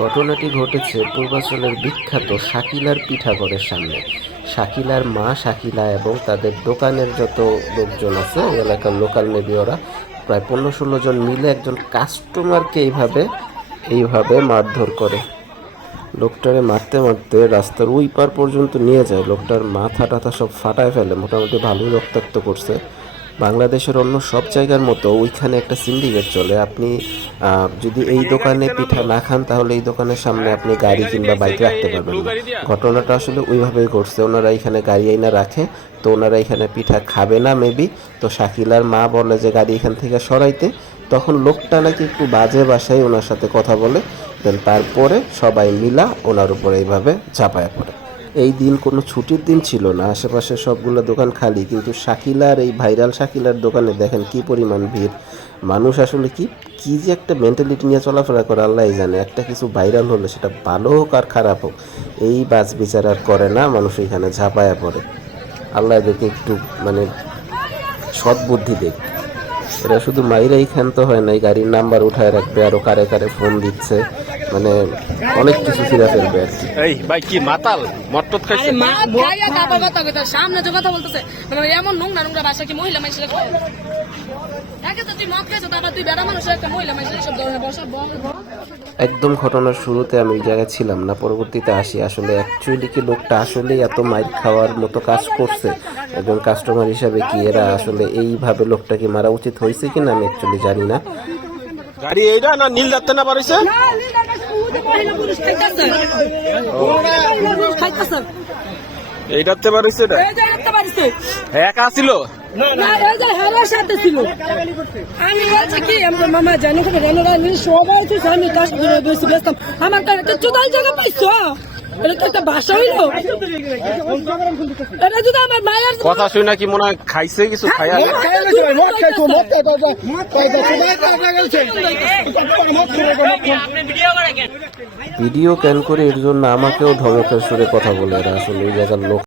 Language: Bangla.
ঘটনাটি ঘটেছে পূর্বাঞ্চলের বিখ্যাত শাকিলার পিঠাঘরের সামনে। শাকিলার মা, শাকিলা এবং তাদের দোকানের যত লোকজন আছে এলাকার লোকাল, মেবি ওরা প্রায় 15-16 জন মিলে একজন কাস্টমারকে এইভাবে মারধর করে। লোকটারে মারতে মারতে রাস্তার ওই পার পর্যন্ত নিয়ে যায়। লোকটার মাথা টাথা সব ফাটায় ফেলে, মোটামুটি ভালোই রক্তাক্ত করছে। বাংলাদেশের অন্য সব জায়গার মতো ওইখানে একটা সিন্ডিকেট চলে। আপনি যদি এই দোকানে পিঠা না খান তাহলে এই দোকানের সামনে আপনি গাড়ি কিংবা বাইক রাখতে পারবেন না। ঘটনাটা আসলে ওইভাবেই ঘটছে। ওনারা এখানে গাড়ি আইনা রাখে, তো ওনারা এখানে পিঠা খাবে না মেবি। তো শাকিলার মা বলে যে গাড়ি এখান থেকে সরাইতে, তখন লোকটা নাকি একটু বাজে ভাষায় ওনার সাথে কথা বলে। দেন তারপরে সবাই মিলা ওনার উপরে এইভাবে ঝাঁপায় পড়ে। এই দিন কোনো ছুটির দিন ছিল না, আশেপাশে সবগুলো দোকান খালি, কিন্তু শাকিলার এই ভাইরাল শাকিলার দোকানে দেখেন কি পরিমাণ ভিড়। মানুষ আসলে কি যে একটা মেন্টালিটি নিয়ে চলাফেরা করে আল্লাহই জানে। একটা কিছু ভাইরাল হলে সেটা ভালো হোক আর খারাপ হোক, এই বাজ বিচার আর করে না, মানুষ এখানে ঝাঁপায়া পড়ে। আল্লাহ এদেরকে একটু মানে সৎ বুদ্ধি দেখ। এরা শুধু মাইরাই ক্ষান্ত হয় নাই, গাড়ির নাম্বার উঠায় রাখবে, আরো কারে কারে ফোন দিচ্ছে, মানে অনেক কিছু ফিরা ফেলবে আর কি। এই ভাই কি মাতাল মট্টত খাইছে? সামনে যে কথা বলতেছে মানে এমন নোংরা নোংরা ভাষা কি মহিলা মানুষের একদম ঘটনার শুরুতে আমি ওই জায়গায় ছিলাম না, পরবর্তীতে আসি। আসলে অ্যাকচুয়ালি কি লোকটা আসলেই এত মাইর খাওয়ার মতো কাজ করছে একজন কাস্টমার হিসাবে, কি এরা আসলে এইভাবে লোকটাকে মারা উচিত হয়েছে কিনা আমি অ্যাকচুয়ালি জানি না। গাড়ি এইটা না নীল যাচ্ছে না পারিছে এইটাতে পারিছে না একা ছিল আমি বলছি কি আমরা মামা জানি সবাই আমি ব্যস্তাম আমার চোদ্দ জায়গা পাইছো এটা তো একটা ভাষা হইলো। এটা যদি আমার মায়ের কথা শুই নাকি মনে হয় খাইছে কিছু খাইয়া ভিডিও ক্যান করে এর জন্য আমাকেও ধমকের সুরে কথা বলে এরা। আসলে ওই জায়গার লোক